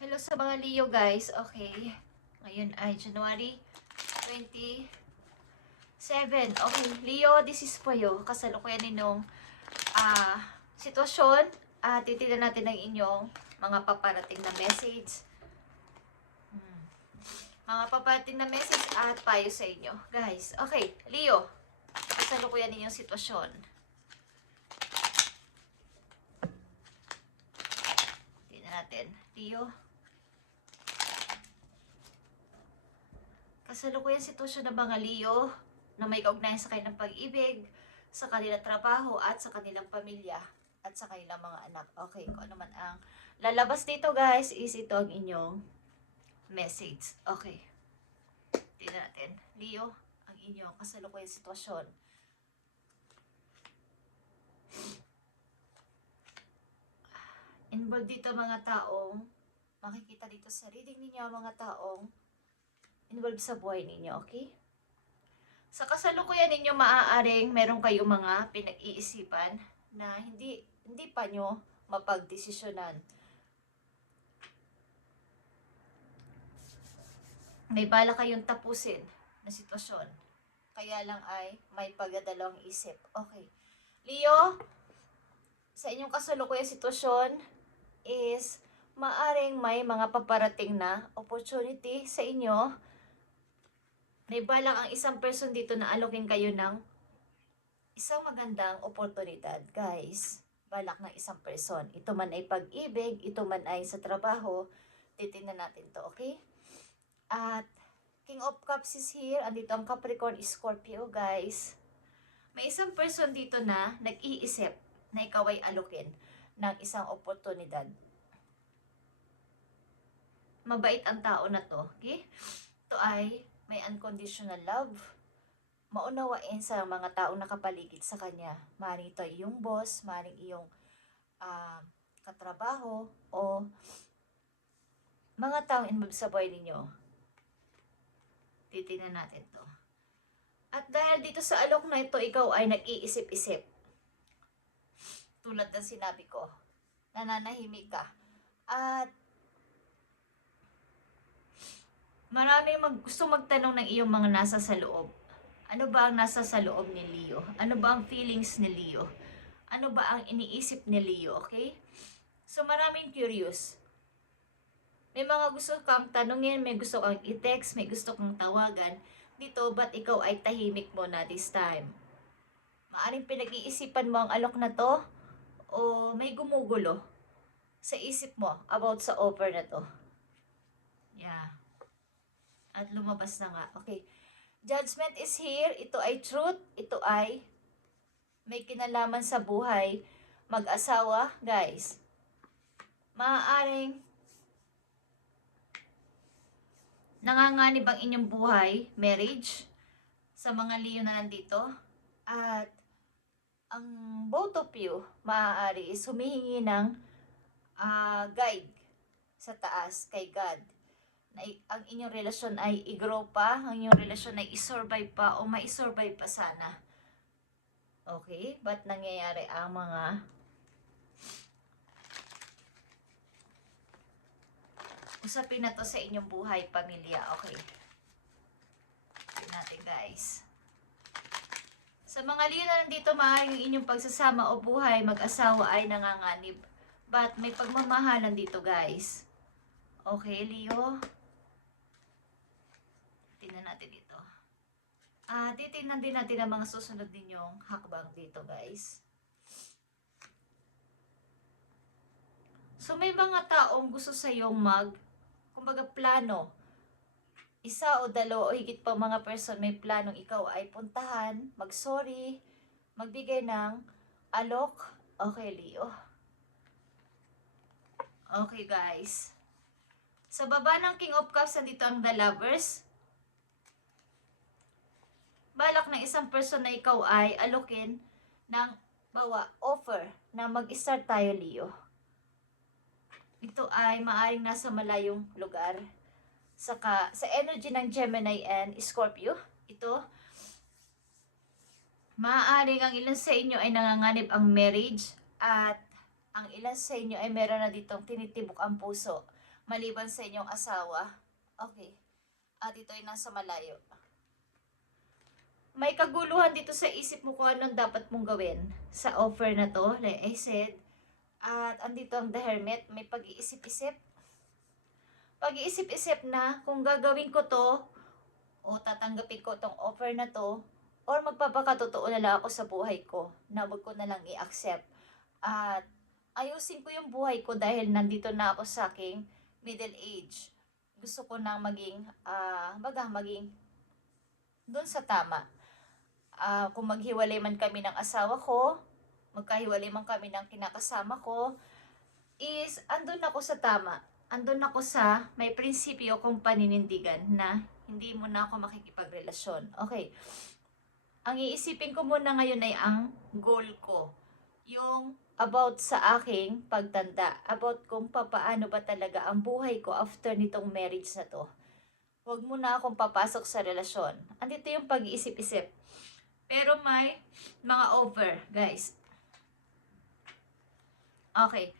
Hello sa mga Leo guys. Okay. Ngayon ay January 27. Okay, Leo, this is for you. Kasalukuyan ninyong sitwasyon. Titignan natin ang inyong mga paparating na message. Mga paparating na message at payo sa inyo. Guys, okay. Leo, kasalukuyan ninyong sitwasyon. Tignan natin. Leo. Kasalukuyan sitwasyon ng mga Leo na may kaugnayan sa kanilang pag-ibig, sa kanilang trabaho at sa kanilang pamilya at sa kanilang mga anak. Okay, kung ano man ang lalabas dito guys is ito ang inyong message. Okay. Tingnan natin. Leo, ang inyong kasalukuyan sitwasyon. Involved dito mga taong, makikita dito sa reading ninyo mga taong involved sa buhay ninyo, okay? Sa kasalukuyan ninyo maaaring meron kayong mga pinag-iisipan na hindi pa nyo mapagdesisyonan. May bala kayong tapusin na sitwasyon. Kaya lang ay may pagdadalawang isip. Okay. Leo, sa inyong kasalukuyan sitwasyon is maaring may mga paparating na opportunity sa inyo. May balak ang isang person dito na alokin kayo ng isang magandang oportunidad, guys. Balak ng isang person. Ito man ay pag-ibig, ito man ay sa trabaho. Titingnan natin to, okay? At King of Cups is here. Andito ang Capricorn, Scorpio, guys. May isang person dito na nag-iisip na ikaw ay alokin ng isang oportunidad. Mabait ang tao na to, okay? Ito ay may unconditional love. Maunawain sa mga taong nakapaligid sa kanya. Maaaring ito iyong boss, maaaring iyong katrabaho, o mga taong involved sa buhay ninyo. Titingnan natin to. At dahil dito sa alok na ito, ikaw ay nag-iisip-isip. Tulad ng sinabi ko, nananahimik ka. At maraming gusto magtanong ng iyong mga nasa sa loob. Ano ba ang nasa sa loob ni Leo? Ano ba ang feelings ni Leo? Ano ba ang iniisip ni Leo? Okay? So maraming curious. May mga gusto kang tanungin, may gusto kang i-text, may gusto kang tawagan. Dito, ba't ikaw ay tahimik mo na this time? Maaring pinag-iisipan mo ang alok na to o may gumugulo sa isip mo about sa offer na to. Yeah. At lumabas na nga. Okay. Judgment is here. Ito ay truth. Ito ay may kinalaman sa buhay. Mag-asawa, guys. Maaaring nanganganib ang inyong buhay, marriage, sa mga Leo na nandito. At ang both of you, maaari is humihingi ng guide sa taas kay God. Na ang inyong relasyon ay i-grow pa, ang inyong relasyon ay i-survive pa o mai-survive pa sana. Okay? Ba't nangyayari ang mga usapin na to sa inyong buhay, pamilya? Okay. Tignan natin, guys. Sa mga Leo na nandito, maaaring yung inyong pagsasama o buhay, mag-asawa ay nanganganib. But may pagmamahalan dito, guys. Okay, Leo? Tingnan natin dito. Titingnan din natin ang mga susunod ninyong hakbang dito, guys. So, may mga taong gusto sa'yong kumbaga plano. Isa o dalawa o higit pa mga person may planong ikaw ay puntahan, mag-sorry, magbigay ng alok. Okay, Leo. Okay, guys. Sa baba ng King of Cups, nandito ang The Lovers. Balak ng isang person na ikaw ay alokin ng offer na mag-start tayo, Leo. Ito ay maaring nasa malayong lugar. Saka sa energy ng Gemini and Scorpio, ito, maaaring ang ilan sa inyo ay nanganganib ang marriage at ang ilan sa inyo ay meron na ditong tinitibok ang puso. maliban sa inyong asawa. Okay. At ito ay nasa malayo. May kaguluhan dito sa isip mo kung anong dapat mong gawin sa offer na to, like I said. At andito ang The Hermit, may pag-iisip-isip. Pag-iisip-isip na kung gagawin ko to o tatanggapin ko tong offer na to or magpapakatotoo na lang ako sa buhay ko na wag ko na lang i-accept. At ayusin ko yung buhay ko dahil nandito na ako sa aking middle age. Gusto ko nang maging, maging doon sa tama. Kung maghiwalay man kami ng asawa ko, magkahiwalay man kami ng kinakasama ko, is andun ako sa tama. Andun ako sa may prinsipyo kong paninindigan na hindi mo na ako makikipagrelasyon. Okay. Ang iisipin ko muna ngayon ay ang goal ko. Yung about sa aking pagtanda. About kung papaano ba talaga ang buhay ko after nitong marriage na to. Huwag mo na akong papasok sa relasyon. Andito yung pag-iisip-isip. Pero may mga over, guys. Okay.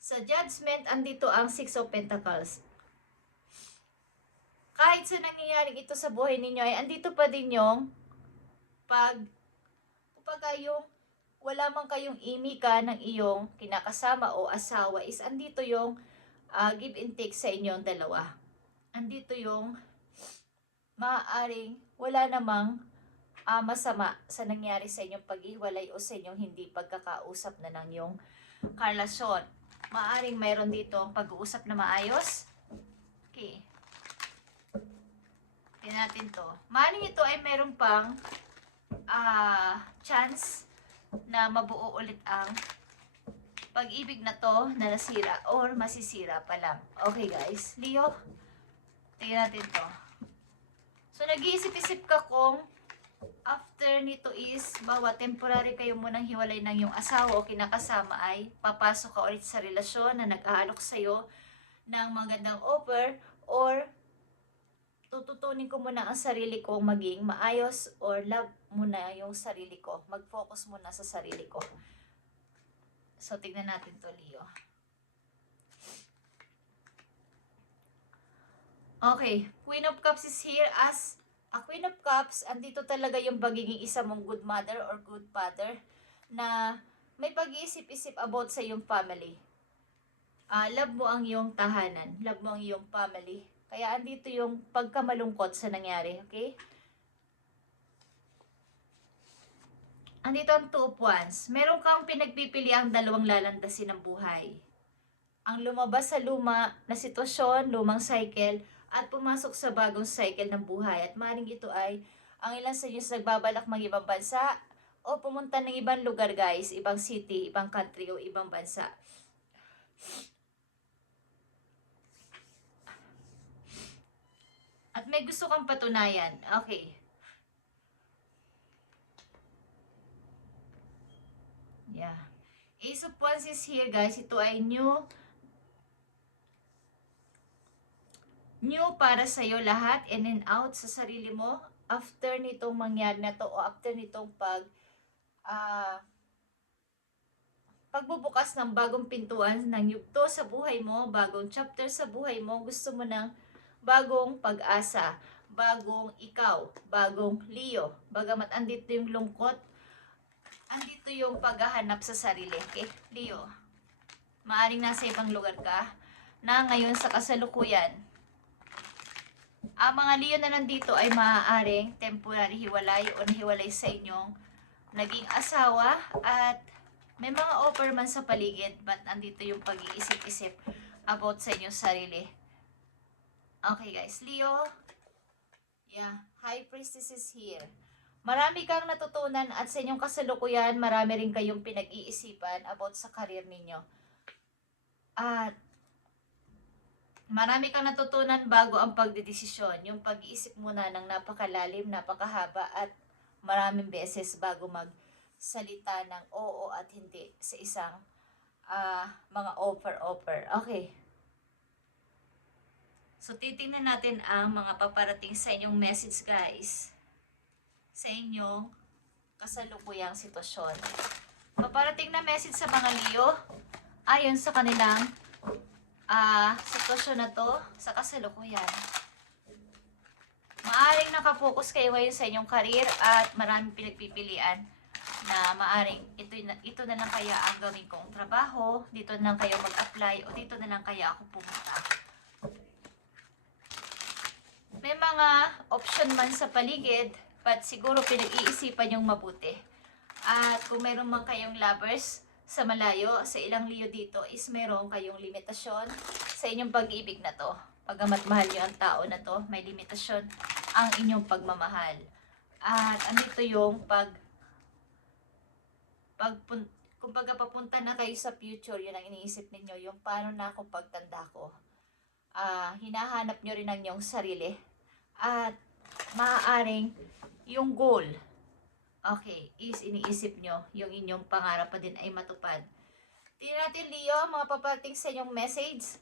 Sa judgment, andito ang Six of Pentacles. Kahit sa nangyayaring ito sa buhay ninyo, ay andito pa din yung kapag yung wala man kayong imika ng iyong kinakasama o asawa, is andito yung give and take sa inyong dalawa. Andito yung maaaring wala namang masama sa nangyari sa inyong paghiwalay o sa inyong hindi pagkakausap na ng iyong karelasyon. Maaring mayroon dito ang pag-uusap na maayos. Okay. Tingnan natin to. Maaring ito ay mayroon pang chance na mabuo ulit ang pag-ibig na to na nasira or masisira pa lang. Okay guys, Leo, tingnan natin to. So nag-iisip-isip ka kung after nito is, bawa temporary kayo munang hiwalay ng yung asawa o kinakasama, ay papasok ka ulit sa relasyon na nag-aalok sa'yo ng magandang offer, or tututunin ko muna ang sarili ko maging maayos, or love muna yung sarili ko. Mag-focus muna sa sarili ko. So, tignan natin to, Leo. Okay, Queen of Cups is here as a Queen of Cups. Andito talaga yung pagiging isa mong good mother or good father na may pag-iisip-isip about sa iyong family. Love mo ang iyong tahanan. Love mo ang iyong family. Kaya andito yung pagkamalungkot sa nangyari. Okay? Andito ang Two of Wands. Meron kang pinagpipili ang dalawang lalandasin ng buhay. Ang lumabas sa luma na sitwasyon, lumang cycle, at pumasok sa bagong cycle ng buhay. At maring ito ay ang ilan sa inyo nagbabalak mag-ibang bansa o pumunta ng ibang lugar guys, ibang city, ibang country o ibang bansa. At may gusto kang patunayan. Okay. Yeah. Ace of Wands is here guys. Ito ay new para sa'yo lahat, in and out sa sarili mo after nitong mangyari na to o after nitong pagbubukas ng bagong pintuan ng yugto sa buhay mo, bagong chapter sa buhay mo. Gusto mo ng bagong pag-asa, bagong ikaw, bagong Leo. Bagamat andito yung lungkot, andito yung paghahanap sa sarili. Okay, Leo, maaring nasa ibang lugar ka na ngayon sa kasalukuyan. Ang mga Leo na nandito ay maaaring temporary hiwalay o nahiwalay sa inyong naging asawa, at may mga offer man sa paligid, but andito yung pag-iisip-isip about sa inyong sarili. Okay guys, Leo. Yeah, High Priestess is here. Marami kang natutunan at sa inyong kasalukuyan, marami rin kayong pinag-iisipan about sa career ninyo. At marami kang natutunan bago ang pagdedesisyon. Yung pag-iisip muna ng napakalalim, napakahaba at maraming beses bago magsalita ng oo at hindi sa isang mga offer. Okay. So, titingnan natin ang mga paparating sa inyong message guys. Sa inyong kasalukuyang sitwasyon. Paparating na message sa mga Leo ayon sa kanilang sitwasyon na to sa kasalukuyan. Maaring nakapokus kayo ngayon sa inyong career at maraming pinagpipilian na maaring ito na lang kaya ang gawin kong trabaho, dito na lang kayo mag-apply o dito na lang kaya ako pumunta. May mga option man sa paligid, but siguro pinag-iisipan yung mabuti. At kung mayroon man kayong lovers sa malayo, sa ilang Leo dito is mayroon kayong limitasyon sa inyong pag-ibig na to. Pagamat mahal nyo ang tao na to, may limitasyon ang inyong pagmamahal. At andito yung kumbaga papunta na kayo sa future, yun ang iniisip ninyo, yung paano na ako pagtanda ko. Hinahanap nyo rin ang inyong sarili. At maaaring yung goal, okay, is iniisip nyo, yung inyong pangarap pa din ay matupad. Tingnan natin, Leo, mga paparating sa inyong message.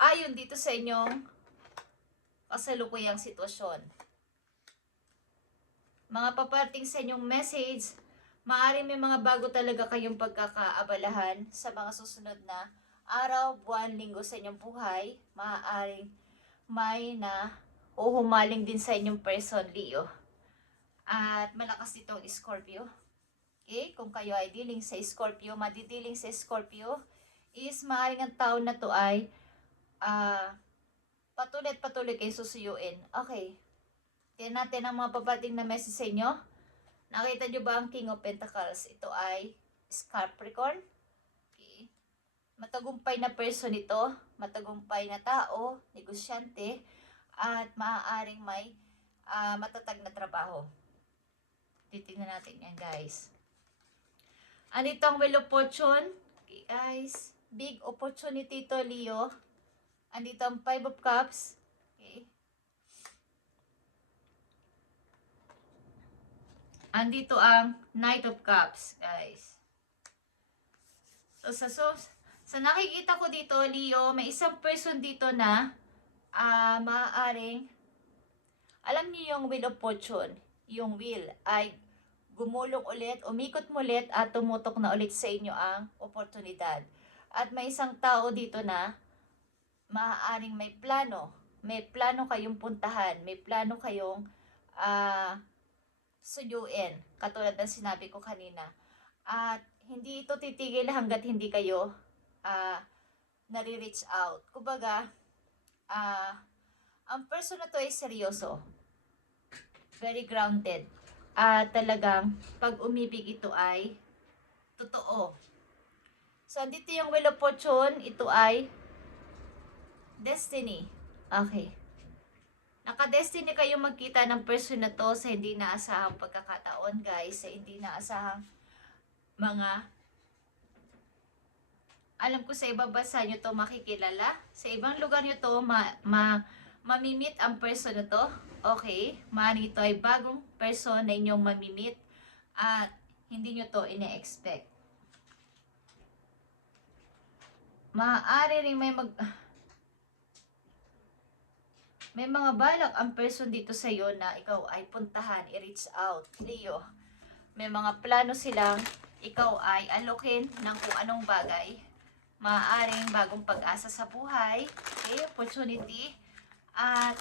Ayon dito sa inyong kasalukuyang sitwasyon. Mga paparating sa inyong message, maaaring may mga bago talaga kayong pagkakaabalahan sa mga susunod na araw, buwan, linggo sa inyong buhay. Maaaring may na humaling din sa inyong person, Leo. At malakas dito ang Scorpio. Okay? Kung kayo ay dealing sa Scorpio, madidealing sa Scorpio, is maaaring ang taon na to ay patuloy kayo susuyuin. Okay. Tingnan natin ang mga papating na message sa inyo. Nakita nyo ba ang King of Pentacles? Ito ay Capricorn. Okay. Matagumpay na person ito. Matagumpay na tao, negosyante, at maaaring may matatag na trabaho. Titingnan natin yan, guys. Andito ang Wheel of Fortune. Okay, guys. Big opportunity to, Leo. Andito ang 5 of Cups. Okay. Andito ang Knight of Cups, guys. So, sa nakikita ko dito, Leo, may isang person dito na maaaring, alam niyo yung Wheel of Fortune, yung wheel ay gumulong ulit, umikot mulit at tumutok na ulit sa inyo ang oportunidad. At may isang tao dito na maaaring may plano kayong puntahan, may plano kayong suyuin, katulad ng sinabi ko kanina. At hindi ito titigil hanggat hindi kayo nare-reach out. Kumbaga, ang person na to ay seryoso, very grounded, talagang pag umibig ito ay totoo. So, dito yung Wheel of Fortune, ito ay destiny. Okay. Naka-destiny kayo magkita ng person na to sa hindi naasahang pagkakataon, guys. Sa hindi naasahang mga, alam ko sa ibang bansa nyo to makikilala. Sa ibang lugar nyo to mamimit ang person na to. Okay. Maaaring ito ay bagong person na inyong mamimit at hindi nyo to ine-expect. Maaari rin may mga balak ang person dito sa iyo na ikaw ay puntahan, i-reach out, Leo. May mga plano silang ikaw ay alokin ng kung anong bagay. Maaaring bagong pag-asa sa buhay, okay, opportunity, at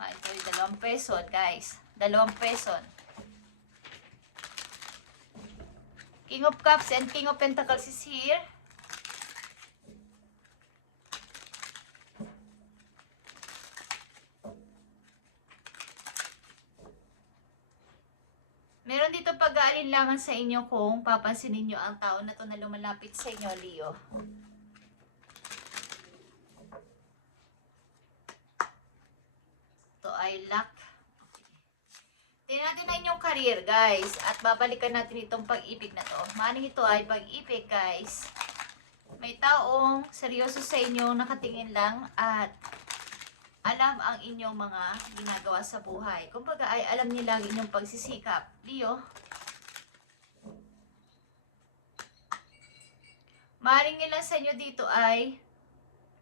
ito yung 2 person, guys. 2 person. King of Cups and King of Pentacles is here. Meron dito pag-aalinlangan sa inyo kung papansinin nyo ang tao na to na lumalapit sa inyo, Leo. Ito ay luck. Tingnan natin na inyong career, guys. At babalikan natin itong pag-ibig na to. Maning ito ay pag-ibig, guys. May taong seryoso sa inyo, nakatingin lang at alam ang inyong mga ginagawa sa buhay. Kumbaga ay alam nila ang inyong pagsisikap. Leo, maaaring ilan sa inyo dito ay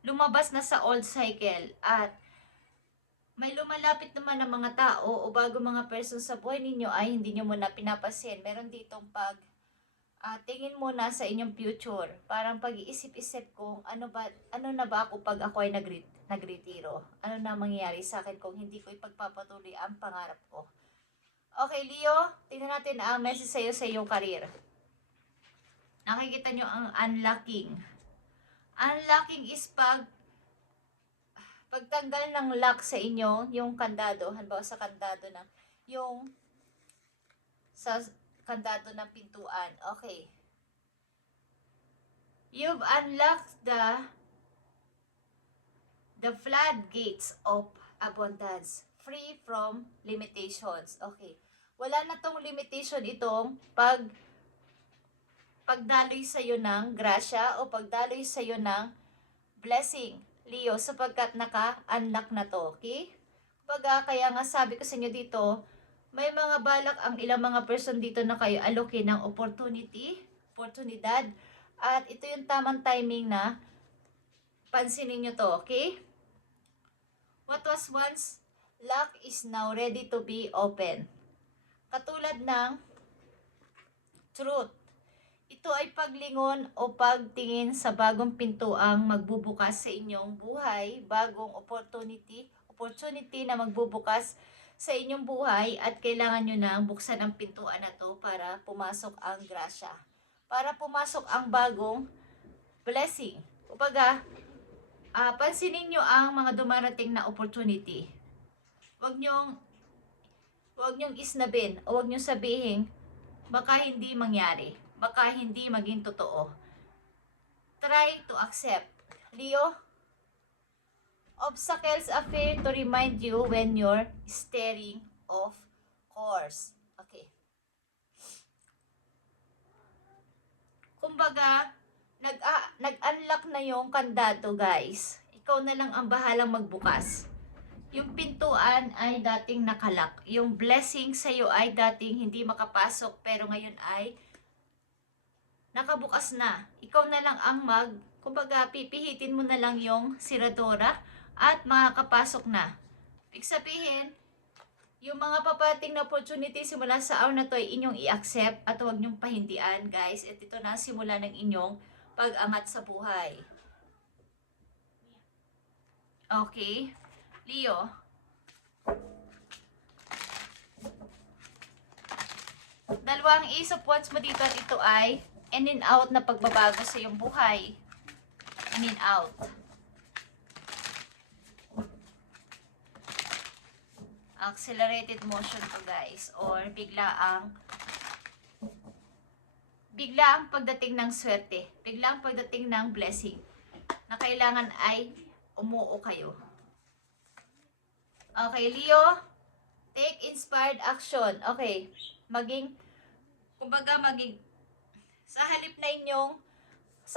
lumabas na sa old cycle at may lumalapit naman ng mga tao o bago mga person sa buhay ninyo ay hindi nyo muna pinapasin. Meron ditong tingin muna sa inyong future. Parang pag-iisip-isip kung ano na ba ako pag ako ay nagretiro. Ano na mangyayari sa akin kung hindi ko ipagpapatuloy ang pangarap ko. Okay, Leo, tingnan natin ang message sa'yo sa iyong career. Nakikita nyo ang unlocking. Unlocking is pagtanggal ng lock sa inyo, yung kandado, halimbawa sa kandado ng, yung sa kandado ng pintuan. Okay. You've unlocked the floodgates of abundance, free from limitations. Okay. Wala na tong limitation itong pagdaloy sa iyo ng grasya o pagdaloy sa iyo ng blessing, Leo, sapagkat naka-unlock na to, okay? Kaya nga sabi ko sa inyo dito, may mga balak ang ilang mga person dito na kayo alokin ng oportunidad, at ito yung tamang timing na pansinin nyo to, okay? What was once locked is now ready to be open. Katulad ng truth. Ito ay paglingon o pagtingin sa bagong pintuang magbubukas sa inyong buhay, bagong opportunity na magbubukas sa inyong buhay, at kailangan nyo nang buksan ang pintuan na to para pumasok ang grasya. Para pumasok ang bagong blessing. Kumbaga, pansinin nyo ang mga dumarating na opportunity. Huwag nyong isnabin o huwag nyong sabihin, baka hindi mangyari. Baka hindi maging totoo. Try to accept. Leo, obstacles appear to remind you when you're steering off course. Okay. Kumbaga, nag-unlock na yung kandado, guys. Ikaw na lang ang bahalang magbukas. Yung pintuan ay dating nakalock. Yung blessing sa'yo ay dating hindi makapasok, pero ngayon ay nakabukas na. Ikaw na lang ang kumbaga, pipihitin mo na lang yung siradora at makakapasok na. Ibig sabihin, yung mga papating na opportunity simula sa araw na to ay inyong i-accept at huwag nyong pahindian, guys. At ito na simula ng inyong pag-angat sa buhay. Okay? Leo, dalawang Ace of Wands mo dito, at ito ay in and out na pagbabago sa iyong buhay. In and out. Accelerated motion to, guys, or bigla ang pagdating ng swerte, bigla ang pagdating ng blessing na kailangan ay umuo kayo. Okay, Leo, take inspired action. Okay, kumbaga sa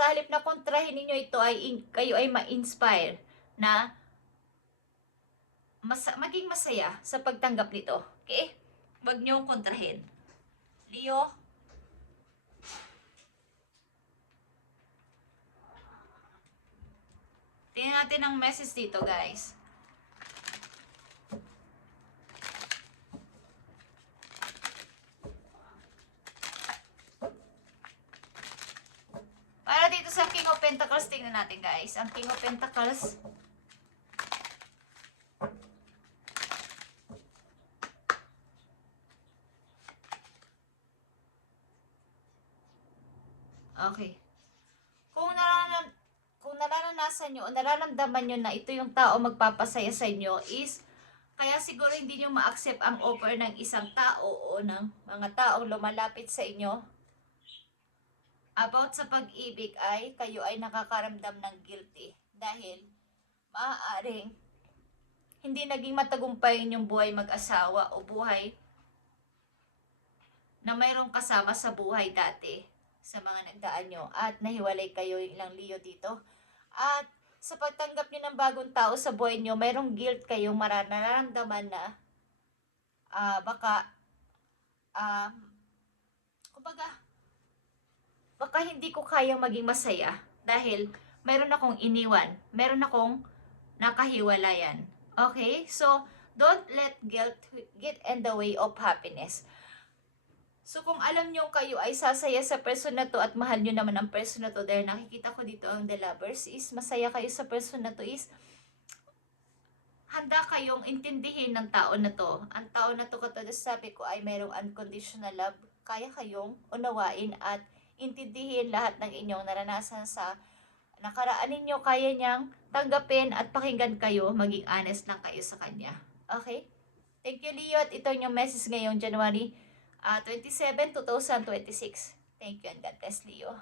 halip na kontrahin ninyo ito, ay kayo ay ma-inspire na maging masaya sa pagtanggap nito. Okay? Huwag niyong kontrahin. Leo, tingnan natin ang message dito, guys. Para dito sa King of Pentacles, tingnan natin, guys. Ang King of Pentacles. Okay. Kung nararanasan nyo o nararamdaman nyo na ito yung tao magpapasaya sa inyo, is kaya siguro hindi nyo ma-accept ang offer ng isang tao o ng mga taong lumalapit sa inyo about sa pag-ibig, ay kayo ay nakakaramdam ng guilty dahil maaaring hindi naging matagumpay yung buhay mag-asawa o buhay na mayroong kasama sa buhay dati sa mga nagdaan nyo, at nahiwalay kayo, yung ilang Leo dito. At sa pagtanggap nyo ng bagong tao sa buhay nyo, mayroong guilt kayong nararamdaman na baka hindi ko kayang maging masaya dahil mayroon akong iniwan, mayroon akong nakahiwalayan. Okay? So, don't let guilt get in the way of happiness. So kung alam nyo kayo ay sasaya sa person na to at mahal nyo naman ang person na to, dahil nakikita ko dito ang The Lovers, is masaya kayo sa person na to, is handa kayong intindihin ng tao na to. Ang tao na to, katulad sabi ko, ay mayroong unconditional love. Kaya kayong unawain at intindihin lahat ng inyong naranasan sa nakaraan ninyo. Kaya niyang tanggapin at pakinggan kayo, maging honest lang kayo sa kanya. Okay? Thank you, Leo. At ito yung message ngayong January 27, 2026. Thank you and God bless, Leo.